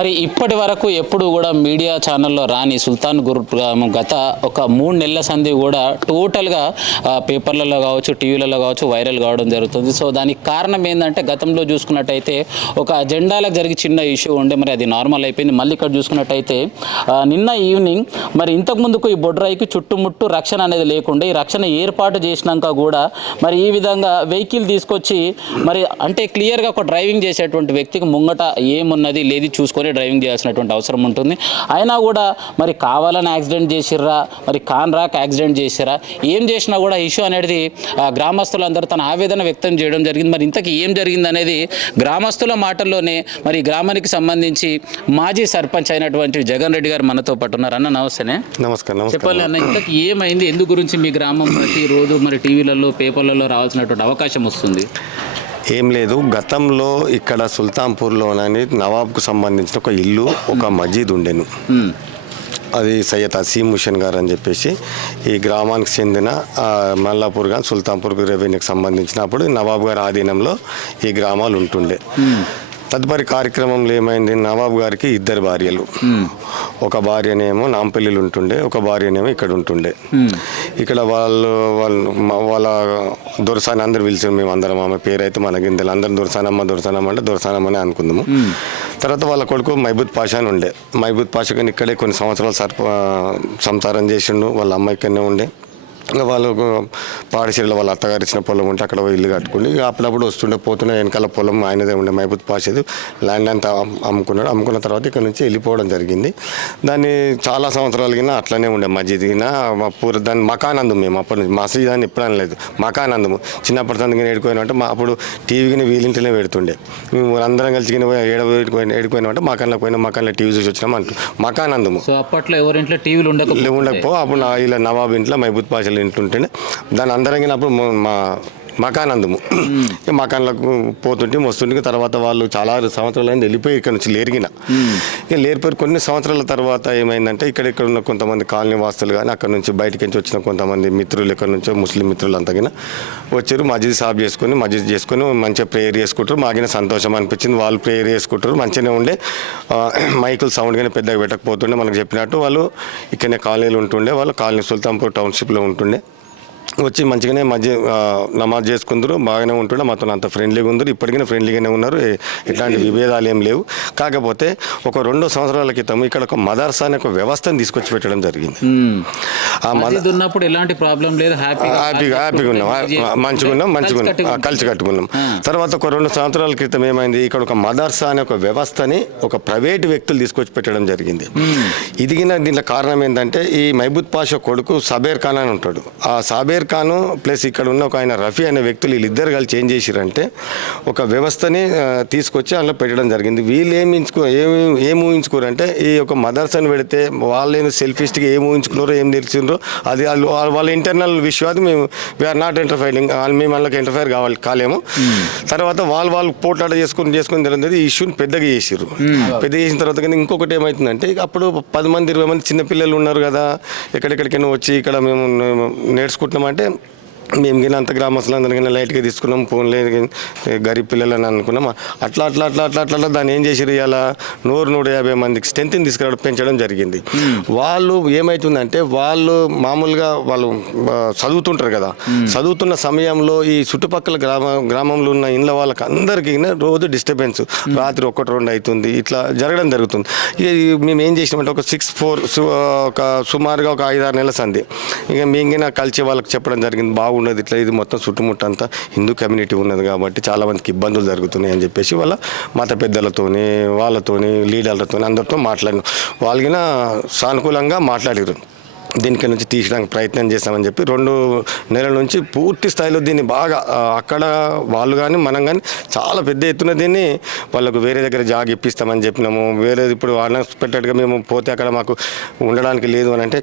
మరి ఇప్పటి వరకు ఎప్పుడు కూడా మీడియా ఛానల్లో రాని సుల్తాన్ గుర్ గ్రామం గత ఒక 3 నెలల సంధి కూడా టోటల్గా పేపర్లలో కావచ్చు, టీవీలలో కావచ్చు వైరల్ కావడం జరుగుతుంది. సో దానికి కారణం ఏంటంటే గతంలో చూసుకున్నట్టయితే ఒక జెండాలకు జరిగి చిన్న ఇష్యూ ఉండే, మరి అది నార్మల్ అయిపోయింది. మళ్ళీ ఇక్కడ చూసుకున్నట్టయితే నిన్న ఈవినింగ్ మరి ఇంతకుముందుకు ఈ బొడ్రాయికి చుట్టుముట్టు రక్షణ అనేది లేకుండా ఈ రక్షణ ఏర్పాటు చేసినాక కూడా మరి ఈ విధంగా వెహికల్ తీసుకొచ్చి మరి అంటే క్లియర్గా ఒక డ్రైవింగ్ చేసేటువంటి వ్యక్తికి ముంగట ఏమున్నది లేదు చూసుకొని డ్రైవింగ్ చేయాల్సినటువంటి అవసరం ఉంటుంది. అయినా కూడా మరి కావాలని యాక్సిడెంట్ చేసిర్రా, మరి కాన్ రాక్ యాక్సిడెంట్ చేసిరా, ఏం చేసినా కూడా ఇష్యూ అనేది గ్రామస్తులందరూ తన ఆవేదన వ్యక్తం చేయడం జరిగింది. మరి ఇంతకీ ఏం జరిగింది అనేది గ్రామస్తుల మాటల్లోనే మరి గ్రామానికి సంబంధించి మాజీ సర్పంచ్ అయినటువంటి జగన్ రెడ్డి గారు మనతో పాటు ఉన్నారు. అన్న నమస్తేనే. నమస్కారం. చెప్పాలి అన్న, ఇంతకీ ఏమైంది, ఎందు గురించి మీ గ్రామం ప్రతిరోజు మరి టీవీలలో పేపర్లలో రావాల్సినటువంటి అవకాశం వస్తుంది? ఏం లేదు, గతంలో ఇక్కడ సుల్తాన్పూర్లోనని నవాబ్కు సంబంధించిన ఒక ఇల్లు, ఒక మస్జిద్ ఉండేను. అది సయ్యద్ అసీం హుసేన్ గారు అని చెప్పేసి ఈ గ్రామానికి చెందిన మల్లాపూర్ కానీ సుల్తాన్పూర్ రెవెన్యూకి సంబంధించినప్పుడు నవాబ్ గారి ఆధీనంలో ఈ గ్రామాలు ఉంటుండే. తదుపరి కార్యక్రమంలో ఏమైంది, నవాబు గారికి 2 భార్యలు, ఒక భార్యనేమో నాంపల్లిలు ఉంటుండే, ఒక భార్యనేమో ఇక్కడ ఉంటుండే. ఇక్కడ వాళ్ళ దొరసాని అందరు పిలిచారు, మేము అందరం ఆమె పేరు అయితే మనకి అందరం దొరసానమ్మ అంటే దొరసానమ్మ అని అనుకుందాము. తర్వాత వాళ్ళ కొడుకు మహబూద్ పాషా అని ఉండే. మహబూద్ పాషా కానీ ఇక్కడే కొన్ని సంవత్సరాలు సంసారం చేసిండు, వాళ్ళ అమ్మ ఇక్కడనే ఉండే. వాళ్ళకు పాడిశీలలో వాళ్ళ అత్తగారు ఇచ్చిన పొలం ఉంటే అక్కడ ఇల్లు కట్టుకుని అప్పుడప్పుడు వస్తుండే పోతుండే. వెనకాల పొలం ఆయనదే ఉండే, మహబూద్ పాషేది. ల్యాండ్ అంతా అమ్ముకున్న తర్వాత ఇక్కడ నుంచి వెళ్ళిపోవడం జరిగింది. దాన్ని చాలా సంవత్సరాలు కింద అట్లనే ఉండే మస్జిద్ దాన్ని మకానందం. మేము అప్పటి నుంచి మసీద్ అని ఎప్పుడు అనలేదు, మకానందము. చిన్నప్పటి సందిగా ఏడుకోయినంటే అప్పుడు టీవీని వీళ్ళింటినే పెడుతుండే. మేము అందరం కలిసి ఏడుకోయినామంటే మకాన్లో టీవీ చూసి వచ్చినాం అంటూ మకానందము. సో అప్పట్లో ఎవరింట్లో టీవీలు ఉండకపో అప్పుడు ఇలా నవాబ్ ఇంట్లో మహబూద్ పాషా ఇంటుంటేనే దాన్ని అందరం అప్పుడు మా మకానందము. మకాన్లకు పోతుంటే వస్తుంటే తర్వాత వాళ్ళు చాలా సంవత్సరాలు అయింది వెళ్ళిపోయి ఇక్కడ నుంచి లేరిగిన. ఇక లేరిపోయి కొన్ని సంవత్సరాల తర్వాత ఏమైందంటే ఇక్కడ ఉన్న కొంతమంది కాలనీ వాస్తులు కానీ అక్కడ నుంచి బయటికి నుంచి వచ్చిన కొంతమంది మిత్రులు, ఎక్కడి నుంచో ముస్లిం మిత్రులు అంతా వచ్చారు. మస్జిద్ సాఫ్ చేసుకొని మంచిగా ప్రేయర్ చేసుకుంటారు. మాకిన సంతోషం అనిపించింది. వాళ్ళు ప్రేయర్ చేసుకుంటారు, మంచిగానే ఉండే. మైకులు సౌండ్ కానీ పెద్దగా పెట్టకపోతుండే. మనకు చెప్పినట్టు వాళ్ళు ఇక్కడనే కాలనీలు ఉంటుండే. వాళ్ళు కాలనీ సుల్తాన్పూర్ టౌన్షిప్లో ఉంటుండే. వచ్చి మంచిగానే నమాజ్ చేసుకుందరు, బాగానే ఉంటుండే. మాతో అంత ఫ్రెండ్లీగా ఉందరు, ఇప్పటికైనా ఫ్రెండ్లీగానే ఉన్నారు. ఎట్లాంటి విభేదాలు ఏం లేవు. కాకపోతే ఒక 2 సంవత్సరాల క్రితం ఇక్కడ ఒక మదర్సా అనే ఒక వ్యవస్థను తీసుకొచ్చి పెట్టడం జరిగింది. ఆ మదర్సా ఉన్నప్పుడు ఎలాంటి ప్రాబ్లం లేదు, హ్యాపీగా ఉన్నాం, మంచిగా కలిసి కట్టుకున్నాం. తర్వాత ఒక 2 సంవత్సరాల క్రితం ఏమైంది, ఇక్కడ ఒక మదర్సా అనే ఒక వ్యవస్థని ఒక ప్రైవేట్ వ్యక్తులు తీసుకొచ్చి పెట్టడం జరిగింది. దీంట్లో కారణం ఏంటంటే ఈ మహబూద్ పాషా కొడుకు సబేర్ ఖాన్ అని ఉంటాడు. ఆ సబేర్ ఖాను ప్లస్ ఇక్కడ ఉన్న ఒక ఆయన రఫీ అనే వ్యక్తులు వీళ్ళిద్దరు కలిసి ఏం చేసిరంటే ఒక వ్యవస్థని తీసుకొచ్చి అందులో పెట్టడం జరిగింది. వీళ్ళు ఏం ఊహించుకోరంటే ఈ ఒక మదర్సాని పెడితే వాళ్ళు సెల్ఫిస్ట్గా ఏం ఊహించుకున్నారో ఏం తెలిసిండ్రో అది వాళ్ళ ఇంటర్నల్ విషయం. అది మేము వీఆర్ నాట్ ఇంటర్ఫైరింగ్, మేము వాళ్ళకి ఇంటర్ఫైర్ కాలేము. తర్వాత వాళ్ళు పోట్లాట చేసుకుని జరిగింది. ఈ ఇష్యూని పెద్దగా చేసారు. పెద్ద చేసిన తర్వాత కానీ ఇంకొకటి ఏమవుతుందంటే అప్పుడు 10 మంది 20 మంది చిన్నపిల్లలు ఉన్నారు కదా, ఎక్కడెక్కడికైనా వచ్చి ఇక్కడ మేము నేర్చుకుంటున్నామంటే మేము గిన అంత గ్రామస్తులందరికీ లైట్గా తీసుకున్నాం, ఫోన్లే గరీబ్ పిల్లలని అనుకున్నాం. అట్లా దాన్ని ఏం చేసారు, ఇలా 150 మందికి స్ట్రెంత్ని పెంచడం జరిగింది. వాళ్ళు ఏమవుతుందంటే వాళ్ళు మామూలుగా వాళ్ళు చదువుతుంటారు కదా, చదువుతున్న సమయంలో ఈ చుట్టుపక్కల గ్రామంలో ఉన్న ఇండ్ల వాళ్ళకి అందరికీ రోజు డిస్టర్బెన్స్, రాత్రి 1-2 అవుతుంది, ఇట్లా జరగడం జరుగుతుంది. మేము ఏం చేసినామంటే ఒక 6-4 ఒక సుమారుగా ఒక 5-6 నెలల సంది ఇక మేము కలిసి వాళ్ళకి చెప్పడం జరిగింది. బాగుండదు ఇట్లా, ఇది మొత్తం చుట్టుముట్టు అంతా హిందూ కమ్యూనిటీ ఉన్నది కాబట్టి చాలామందికి ఇబ్బందులు జరుగుతున్నాయి అని చెప్పేసి వాళ్ళ మత పెద్దలతోని వాళ్ళతోని లీడర్లతో అందరితో మాట్లాడిన వాళ్ళకిన సానుకూలంగా మాట్లాడారు. దీనికి నుంచి తీసడానికి ప్రయత్నం చేస్తామని చెప్పి 2 నెలల నుంచి పూర్తి స్థాయిలో దీన్ని బాగా అక్కడ వాళ్ళు కానీ మనం కానీ చాలా పెద్ద ఎత్తున దీన్ని వాళ్ళకు వేరే దగ్గర జాగ్ ఇప్పిస్తామని చెప్పినాము. వేరే ఇప్పుడు అన్ఎక్స్పెక్టెడ్గా మేము పోతే అక్కడ మాకు ఉండడానికి లేదు అని అంటే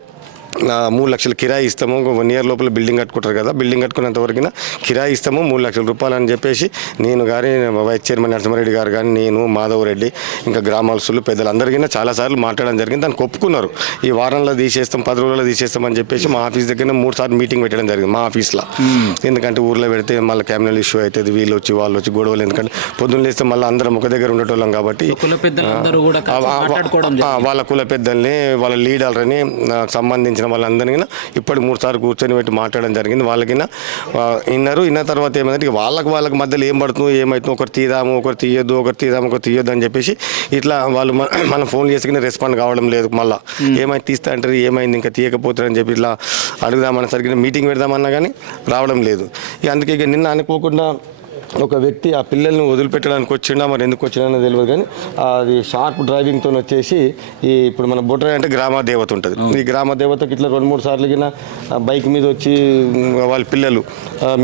3 లక్షలు కిరాయి ఇస్తాము, 1 ఇయర్ లోపల బిల్డింగ్ కట్టుకుంటారు కదా, బిల్డింగ్ కట్టుకున్నంత వరకు కిరాయి ఇస్తాము 3 లక్షల రూపాయలు అని చెప్పేసి నేను కానీ వైస్ చైర్మన్ నరసింహారెడ్డి గారు కానీ నేను మాధవ్ రెడ్డి ఇంకా గ్రామస్తులు పెద్దలు అందరికీ చాలాసార్లు మాట్లాడడం జరిగింది. దానికి ఒప్పుకున్నారు. ఈ వారంలో తీసేస్తాం 10 రోజుల్లో తీసేస్తామని చెప్పేసి మా ఆఫీస్ దగ్గర 3 సార్లు మీటింగ్ పెట్టడం జరిగింది మా ఆఫీస్లో. ఎందుకంటే ఊర్లో పెడితే మళ్ళీ క్యామినల్ ఇష్యూ అవుతుంది, వీళ్ళు వచ్చి వాళ్ళు వచ్చి గొడవలు, ఎందుకంటే పొద్దున్న లేస్తే మళ్ళీ అందరం ఒక దగ్గర ఉండేటోళ్ళం కాబట్టి వాళ్ళ కుల పెద్దల్ని వాళ్ళ లీడర్లని సంబంధించిన వాళ్ళందరికీ ఇప్పుడు 3 సార్లు కూర్చొని పెట్టి మాట్లాడడం జరిగింది. వాళ్ళకి విన్న తర్వాత ఏమైందంటే వాళ్ళకి మధ్యలో ఏం పడుతుందో ఏమవుతుందో ఒకరు తీద్దాము ఒకరు తీయొద్దు అని చెప్పేసి ఇట్లా వాళ్ళు మనం ఫోన్ చేసుకుని రెస్పాండ్ కావడం లేదు. మళ్ళీ ఏమైంది తీస్తా అంటారు, ఏమైంది ఇంకా తీయకపోతారని చెప్పి ఇట్లా అడుగుదామన్న సరికి మీటింగ్ పెడదామన్నా కానీ రావడం లేదు. అందుకే ఇక నిన్న అనుకోకుండా ఒక వ్యక్తి ఆ పిల్లల్ని వదిలిపెట్టడానికి వచ్చిండా, మరి ఎందుకు వచ్చిండో తెలియదు, కానీ అది షార్ప్ డ్రైవింగ్తో వచ్చేసి ఇప్పుడు మన బొడ్రాయి అంటే గ్రామ దేవత ఉంటుంది. ఈ గ్రామ దేవతకి ఇట్లా 2-3 సార్లు కింద బైక్ మీద వచ్చి వాళ్ళ పిల్లలు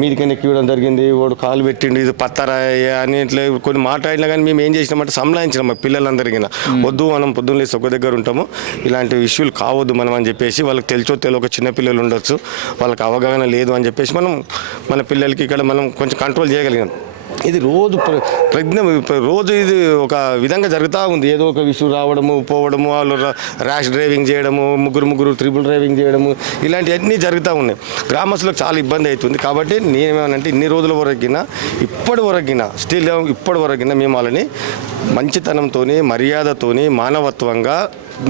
మీదికైనా ఎక్కివ్వడం జరిగింది. వాడు కాలు పెట్టిండు, ఇది పత్తరాయ అని ఇట్లా కొన్ని మాట్లాడినా కానీ మేము ఏం చేసినామంటే సంలాయించినాం మా పిల్లలందరికీ. వద్దు మనం పొద్దున్న లేసి ఒక దగ్గర ఉంటాము, ఇలాంటి ఇష్యూలు కావద్దు మనం అని చెప్పేసి, వాళ్ళకి తెలియక చిన్న పిల్లలు ఉండొచ్చు, వాళ్ళకి అవగాహన లేదు అని చెప్పేసి మనం మన పిల్లలకి ఇక్కడ మనం కొంచెం కంట్రోల్ చేయగలిగాం. ఇది రోజు ఇది ఒక విధంగా జరుగుతూ ఉంది. ఏదో ఒక ఇష్యూ రావడము పోవడము, వాళ్ళు ర్యాష్ డ్రైవింగ్ చేయడము, ముగ్గురు ట్రిపుల్ డ్రైవింగ్ చేయడము, ఇలాంటివన్నీ జరుగుతూ ఉన్నాయి. గ్రామస్తులకు చాలా ఇబ్బంది అవుతుంది. కాబట్టి నేనేమనంటే ఇన్ని రోజుల వరకున ఇప్పటి వరకున మేము వాళ్ళని మంచితనంతో మర్యాదతో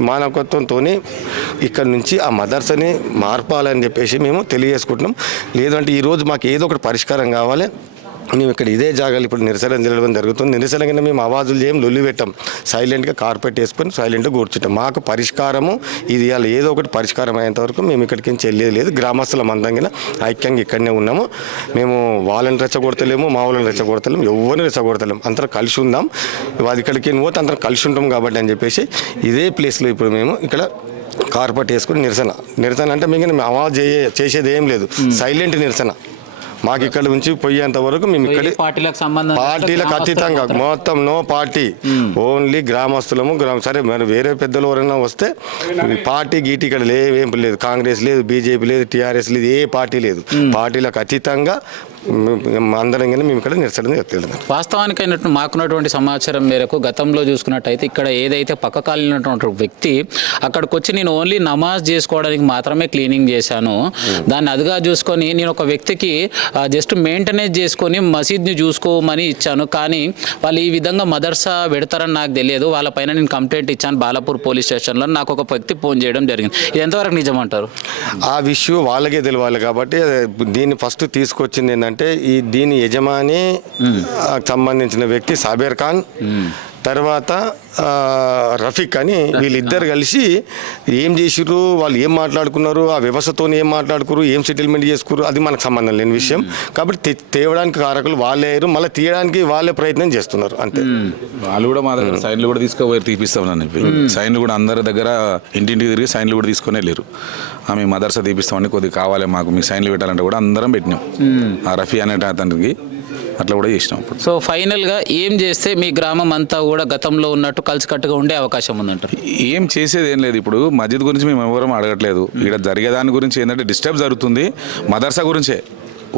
మానవత్వంతో ఇక్కడ నుంచి ఆ మదర్సని మార్పాలని చెప్పేసి మేము తెలియజేసుకుంటున్నాం. లేదంటే ఈరోజు మాకు ఏదో ఒకటి పరిష్కారం కావాలి. మేము ఇక్కడ ఇదే జాగాలు ఇప్పుడు నిరసన జరగడం జరుగుతుంది. నిరసన కింద మేము ఆవాజులు చేయం, లొల్లి పెట్టాం, సైలెంట్గా కార్పెట్ వేసుకొని సైలెంట్గా కూర్చుంటాం. మాకు పరిష్కారము ఇది ఇవాళ ఏదో ఒకటి పరిష్కారం అయ్యేంత వరకు మేము ఇక్కడికి వెళ్ళేది లేదు. గ్రామస్తుల మందంగా ఐక్యంగా ఇక్కడనే ఉన్నాము. మేము వాళ్ళని రెచ్చగొడతలేము, మా వాళ్ళని రెచ్చగొడతలేము, ఎవరిని రెచ్చగొడతలేము, అందరం కలిసి ఉందాం. అది ఇక్కడికి పోతే అందరం కలిసి ఉంటాం కాబట్టి అని చెప్పేసి ఇదే ప్లేస్లో ఇప్పుడు మేము ఇక్కడ కార్పెట్ వేసుకొని నిరసన అంటే మీకు ఆవాజ్ చేసేది ఏం లేదు, సైలెంట్ నిరసన. మాకు ఇక్కడ నుంచి పోయేంత వరకు మేము ఇక్కడ పార్టీలకు అతీతంగా మొత్తం నో పార్టీ, ఓన్లీ గ్రామస్తులము. సరే మరి వేరే పెద్దలు ఎవరైనా వస్తే పార్టీ గీటీ ఇక్కడ ఏం లేదు, కాంగ్రెస్ లేదు, బీజేపీ లేదు, టీఆర్ఎస్ లేదు, ఏ పార్టీ లేదు. పార్టీలకు అతీతంగా అందరం కానీ మేము ఇక్కడ నిరసన చెప్తున్నాం. వాస్తవానికి అయినట్టు మాకున్నటువంటి సమాచారం మేరకు గతంలో చూసుకున్నట్టయితే ఇక్కడ ఏదైతే పక్క కాలినటువంటి వ్యక్తి అక్కడికి వచ్చి నేను ఓన్లీ నమాజ్ చేసుకోవడానికి మాత్రమే క్లీనింగ్ చేశాను, దాన్ని అదిగా చూసుకొని నేను ఒక వ్యక్తికి జస్ట్ మెయింటెనెన్స్ చేసుకొని మసీద్ని చూసుకోమని ఇచ్చాను, కానీ వాళ్ళు ఈ విధంగా మదర్సా పెడతారని నాకు తెలియదు. వాళ్ళపైన నేను కంప్లైంట్ ఇచ్చాను బాలాపూర్ పోలీస్ స్టేషన్లో. నాకు ఒక వ్యక్తి ఫోన్ చేయడం జరిగింది. ఇది ఎంతవరకు నిజమంటారు? ఆ విషయం వాళ్ళకే తెలియాలి కాబట్టి దీన్ని ఫస్ట్ తీసుకొచ్చింది ఏంటంటే దీని యజమాని సంబంధించిన వ్యక్తి సాబేర్ ఖాన్, తర్వాత రఫీక్ అని వీళ్ళిద్దరు కలిసి ఏం చేసిర్రు, వాళ్ళు ఏం మాట్లాడుకున్నారు, ఆ వ్యవస్థతో ఏం మాట్లాడుకున్నారు, ఏం సెటిల్మెంట్ చేసుకున్నారు, అది మనకు సంబంధం లేని విషయం. కాబట్టి తేవడానికి కారకులు వాళ్ళే అయ్యారు, మళ్ళీ తీయడానికి వాళ్ళే ప్రయత్నం చేస్తున్నారు అంతే. వాళ్ళు కూడా మా దగ్గర సైన్లు కూడా తీసుకుపోయి తీపిస్తామని చెప్పి సైన్లు కూడా అందరి దగ్గర ఇంటింటికి తిరిగి సైన్లు కూడా తీసుకునే లేరు. ఆమె మదర్సా తీపిస్తామని కొద్దిగా కావాలి మాకు, మీ సైన్లు పెట్టాలంటే కూడా అందరం పెట్టినాం. ఆ రఫీ అనే అతనికి అట్లా కూడా చేసినాం. సో ఫైనల్గా ఏం చేస్తే మీ గ్రామం అంతా కూడా గతంలో ఉన్నట్టు కలిసికట్టుగా ఉండే అవకాశం ఉందంటారు? ఏం చేసేది ఏం లేదు. ఇప్పుడు మస్జిద్ గురించి మేము ఎవరం అడగట్లేదు. ఇక్కడ జరిగేదాని గురించి ఏంటంటే డిస్టర్బ్ జరుగుతుంది. మదర్సా గురించే,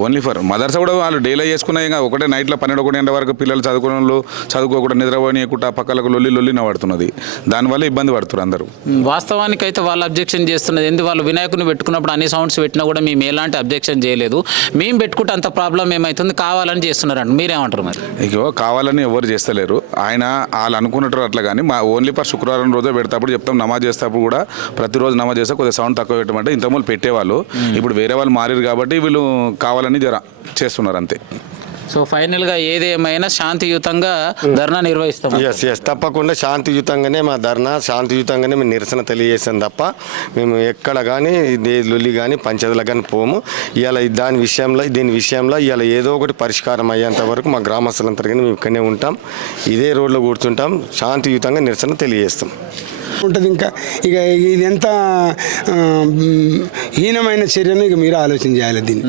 ఓన్లీ ఫర్ మదర్సా కూడా వాళ్ళు డైలీ చేసుకున్నా ఇంకా ఒకటే నైట్లో 12-1 గంట వరకు పిల్లలు చదువుకోకుండా నిద్రపోనియకుండా పక్కలకు లొల్లి నడుతున్నది. దానివల్ల ఇబ్బంది పడుతున్నారు అందరూ. వాస్తవానికి అయితే వాళ్ళు అబ్జెక్షన్ చేస్తున్నది ఎందుకు, వాళ్ళు వినాయకుని పెట్టుకున్నప్పుడు అన్ని సౌండ్స్ పెట్టినా కూడా మేము ఎలాంటి అబ్జెక్షన్ చేయలేదు, మేము పెట్టుకుంటే అంత ప్రాబ్లం ఏమవుతుంది, కావాలని చేస్తున్నారంట. మీరేమంటారు మరి? ఇక కావాలని ఎవరు చేస్తలేరు, ఆయన వాళ్ళు అనుకున్నట్టు అట్లా. కానీ మా ఓన్లీ ఫర్ శుక్రవారం రోజే పెడతాప్పుడు చెప్తాం, నమాజ్ చేసేటప్పుడు కూడా ప్రతిరోజు నమాజ్ చేస్తే కొద్దిగా సౌండ్ తక్కువ పెట్టమంటే ఇంతకుముందు పెట్టేవాళ్ళు. ఇప్పుడు వేరే వాళ్ళు మారారు కాబట్టి వీళ్ళు కావాలని జర చేస్తున్నారు అంతే. సో ఫైనల్గా ఏదేమైనా శాంతియుతంగా ధర్నా నిర్వహిస్తాం. ఎస్ తప్పకుండా శాంతియుతంగానే మా ధర్నా, శాంతియుతంగానే మేము నిరసన తెలియజేస్తాం తప్ప మేము ఎక్కడ కానీ లొల్లి కానీ పంచాయతీలకు కానీ పోము. ఇవాళ దీని విషయంలో ఇవాళ ఏదో ఒకటి పరిష్కారం అయ్యేంత వరకు మా గ్రామస్తులంతా కానీ మేము ఇక్కడనే ఉంటాం, ఇదే రోడ్లో కూర్చుంటాం, శాంతియుతంగా నిరసన తెలియజేస్తాం. ఉంటుంది. ఇంకా ఇక ఇది ఎంత హీనమైన చర్యను ఇక మీరు ఆలోచన చేయాలి దీన్ని.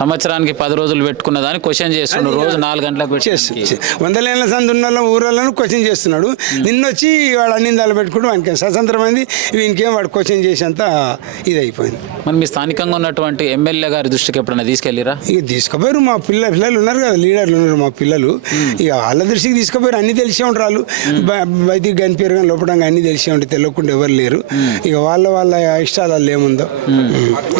సంవత్సరానికి 10 రోజులు పెట్టుకున్న దాన్ని క్వశ్చన్ చేస్తున్నాడు, రోజు 4 గంటలకు పెట్టి వందలేళ్ళ సంది ఉన్న ఊళ్ళను క్వశ్చన్ చేస్తున్నాడు. నిన్నొచ్చి వాడు అన్ని దాలు పెట్టుకుంటూ వానికి స్వతంత్రమైంది, వీనికేం వాడు క్వశ్చన్ చేసేంత ఇది అయిపోయింది. మరి మీ స్థానికంగా ఉన్నటువంటి ఎమ్మెల్యే గారి దృష్టికి ఎప్పుడైనా తీసుకెళ్ళిరా? ఇక తీసుకుపోయారు, మా పిల్లలు ఉన్నారు కదా, లీడర్లు ఉన్నారు మా పిల్లలు, ఇక వాళ్ళ దృష్టికి తీసుకుపోయారు. అన్ని తెలిసే ఉంటారు వాళ్ళు, బయటికి కనిపించారు కానీ లోపడంగా అన్ని తెలిసే ఉంటాయి, తెలియకుండా ఎవరు లేరు. ఇక వాళ్ళ ఇష్టాలు వాళ్ళు ఏముందో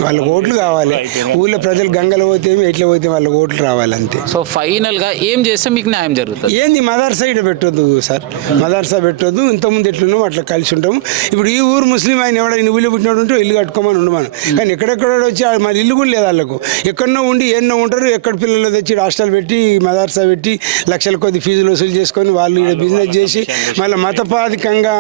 వాళ్ళకి ఓట్లు కావాలి. ఊళ్ళో ప్రజలు గంగలు పోతే ఎట్లా పోతే వాళ్ళకి ఓట్లు రావాలి అంతే. సో ఫైనల్ గా ఏం చేస్తే మీకు న్యాయం జరుగుతుంది? ఏంది మదర్సా ఇక్కడ పెట్టొద్దు సార్, మదర్సా పెట్టొద్దు. ఇంతకుముందు ఎట్లున్నాం అట్లా కలిసి ఉంటాము. ఇప్పుడు ఈ ఊరు ముస్లిం ఆయన ఎవడైనా ఊళ్ళో పుట్టినట్టు ఉంటే ఇల్లు కట్టుకోమని ఉండమను. కానీ ఎక్కడెక్కడ వచ్చి మరి ఇల్లు కూడా లేదు వాళ్ళకు, ఎక్కడో ఉండి ఎన్నో ఉంటారు. ఎక్కడ పిల్లలు తెచ్చి హాస్టల్ పెట్టి మదర్సా పెట్టి లక్షల కొద్ది ఫీజులు వసూలు చేసుకొని వాళ్ళు ఇక్కడ బిజినెస్ చేసి మళ్ళీ మతపాధికంగా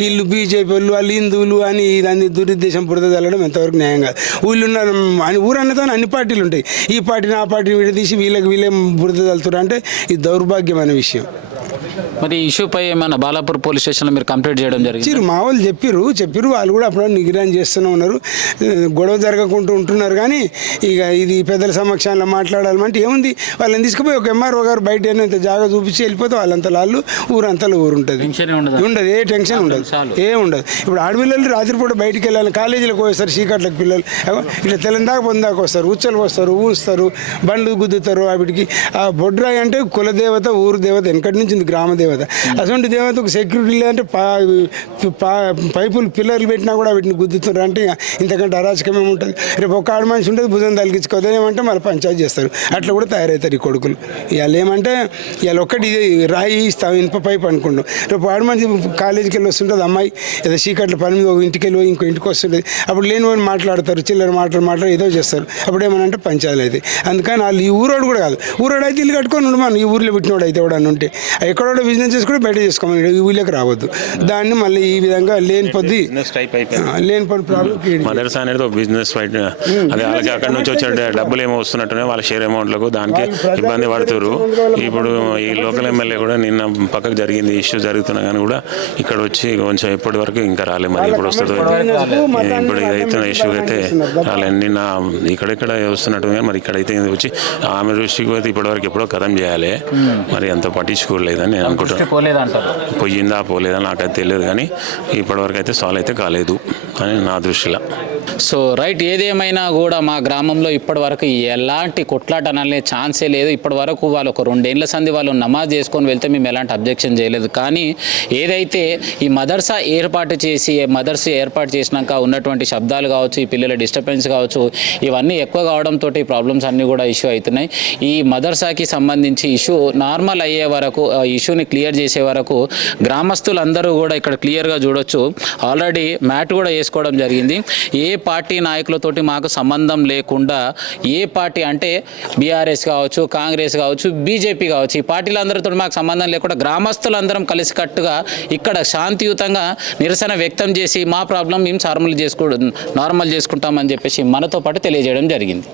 వీళ్ళు బీజేపీ వాళ్ళు, వాళ్ళు హిందువులు అని దాన్ని దురుద్దేశం బురద చల్లడం ఎంతవరకు న్యాయం కాదు. ఊళ్ళు ఉన్న ఊరన్నతో అన్ని పార్టీలు ఉంటాయి, ఈ పార్టీని ఆ పార్టీని విడదీసి వీళ్ళే బురద చల్లుతారు అంటే ఇది దౌర్భాగ్యమైన విషయం. మరి ఈ ఇష్యూపై ఏమైనా బాలాపూర్ పోలీస్ స్టేషన్లో మీరు కంప్లైంట్ చేయడం జరిగింది? మా వాళ్ళు చెప్పారు వాళ్ళు కూడా అప్పుడు నిగ్రహం చేస్తూనే ఉన్నారు, గొడవ జరగకుండా ఉంటున్నారు. కానీ ఇక ఇది పెద్దల సమక్షంలో మాట్లాడాలంటే ఏముంది, వాళ్ళని తీసుకుపోయి ఒక ఎంఆర్ఓ గారు బయట ఇంత జాగా చూపించి వెళ్ళిపోతే వాళ్ళంతా వాళ్ళు ఊరంతలో ఊరు ఉంటుంది, ఉండదు, ఏ టెన్షన్ ఉండదు, ఏం ఉండదు. ఇప్పుడు ఆడపిల్లలు రాత్రిపూట బయటికి వెళ్ళాలి, కాలేజీలకు పోస్తారు, చీకట్లకు పిల్లలు ఇట్లా తెలందాక పొందాక వస్తారు, ఉచ్చలకు వస్తారు, ఊస్తారు, బండ్లు గుద్దుతారు. వాటికి ఆ బొడ్రాయి అంటే కులదేవత, ఊరు దేవత, వెనకటి నుంచి గ్రామ దేవత. అటువంటి దేవతకు సెక్యూరిటీ లేదంటే పైపులు పిల్లర్లు పెట్టినా కూడా వీటిని గుద్దుతున్నారు అంటే ఇంతకంటే అరాచకం ఏముంటుంది. రేపు ఒక ఆడ మనిషి ఉంటుంది, భుజం తలిగించుకోదు ఏమంటే మళ్ళీ పంచాయతీ చేస్తారు. అట్లా కూడా తయారవుతారు ఈ కొడుకులు. ఇవాళ ఏమంటే ఇవాళ ఒక్కటి రాయి ఇస్తాం ఇనుప పైపు అనుకుంటాం, రేపు ఆడ మనిషి కాలేజీకి వెళ్ళి వస్తుంటుంది, అమ్మాయి ఏదో చీకట్ల పని మీద ఒక ఇంటికి వెళ్ళి ఇంకో ఇంటికి వస్తుంటుంది. అప్పుడు లేని వాళ్ళు మాట్లాడతారు, చిల్లర మాట్లాడి ఏదో చేస్తారు. అప్పుడు ఏమనంటే పంచాయతీ అయితే. అందుకని వాళ్ళు ఈ ఊరోడు కూడా కాదు, ఊరోడు అయితే ఇల్లు కట్టుకొని ఉండమని, ఈ ఊర్లో పెట్టినోడు అయితే కూడా ఉంటే ఎక్కడో బిజినెస్ చేసుకుంటే బయట చేసుకోమని, ఈ ఊళ్ళకి రావద్దు. దాన్ని మళ్ళీ ఈ విధంగా లేని పొద్దు ప్రాబ్లం మదర్సా అనేది ఒక బిజినెస్ ఫైట్. అదే వాళ్ళకి అక్కడ నుంచి వచ్చే డబ్బులు ఏమో వస్తున్నట్టునే వాళ్ళ షేర్ అమౌంట్లకు దానికి ఇబ్బంది పడుతున్నారు. ఇప్పుడు ఈ లోకల్ ఎమ్మెల్యే కూడా నిన్న పక్కకు జరిగింది ఇష్యూ జరుగుతున్నా కానీ కూడా ఇక్కడ వచ్చి కొంచెం ఇప్పటి వరకు ఇంకా రాలేదు. మరి ఇప్పుడు వస్తుందో ఇప్పుడు ఇదైతున్న ఇష్యూ అయితే రాలేదు. నిన్న ఇక్కడెక్కడ వస్తున్నట్టు మరి ఇక్కడైతే వచ్చి ఆమె దృష్టికి పోతే ఇప్పటివరకు ఎప్పుడో కథం చేయాలి, మరి అంత పట్టించుకోలేదని నేను అనుకుంటున్నాను. పోయిందా పోలేదా నాకైతే తెలియదు, కానీ ఇప్పటివరకు అయితే సాల్వ్ అయితే కాలేదు అని నా దృష్టిలో. సో రైట్, ఏదేమైనా కూడా మా గ్రామంలో ఇప్పటి వరకు ఎలాంటి కొట్లాట అనే ఛాన్సే లేదు. ఇప్పటి వరకు వాళ్ళు ఒక 2 ఏళ్ల సంది వాళ్ళు నమాజ్ చేసుకొని వెళ్తే మేము ఎలాంటి అబ్జెక్షన్ చేయలేదు. కానీ ఏదైతే ఈ మదర్సా ఏర్పాటు చేసినాక ఉన్నటువంటి శబ్దాలు కావచ్చు, ఈ పిల్లల డిస్టర్బెన్స్ కావచ్చు, ఇవన్నీ ఎక్కువ కావడంతో ఈ ప్రాబ్లమ్స్ అన్నీ కూడా ఇష్యూ అవుతున్నాయి. ఈ మదర్సాకి సంబంధించి ఇష్యూ నార్మల్ అయ్యే వరకు, ఇష్యూని క్లియర్ చేసే వరకు గ్రామస్తులందరూ కూడా ఇక్కడ క్లియర్గా చూడొచ్చు, ఆల్రెడీ మ్యాట్ కూడా వేసుకోవడం జరిగింది. ఏ పార్టీ నాయకులతోటి మాకు సంబంధం లేకుండా, ఏ పార్టీ అంటే బీఆర్ఎస్ కావచ్చు, కాంగ్రెస్ కావచ్చు, బీజేపీ కావచ్చు, ఈ పార్టీలందరితో మాకు సంబంధం లేకుండా గ్రామస్తులందరం కలిసికట్టుగా ఇక్కడ శాంతియుతంగా నిరసన వ్యక్తం చేసి మా ప్రాబ్లం మేము నార్మల్ చేసుకుంటామని చెప్పేసి మనతో పాటు తెలియజేయడం జరిగింది.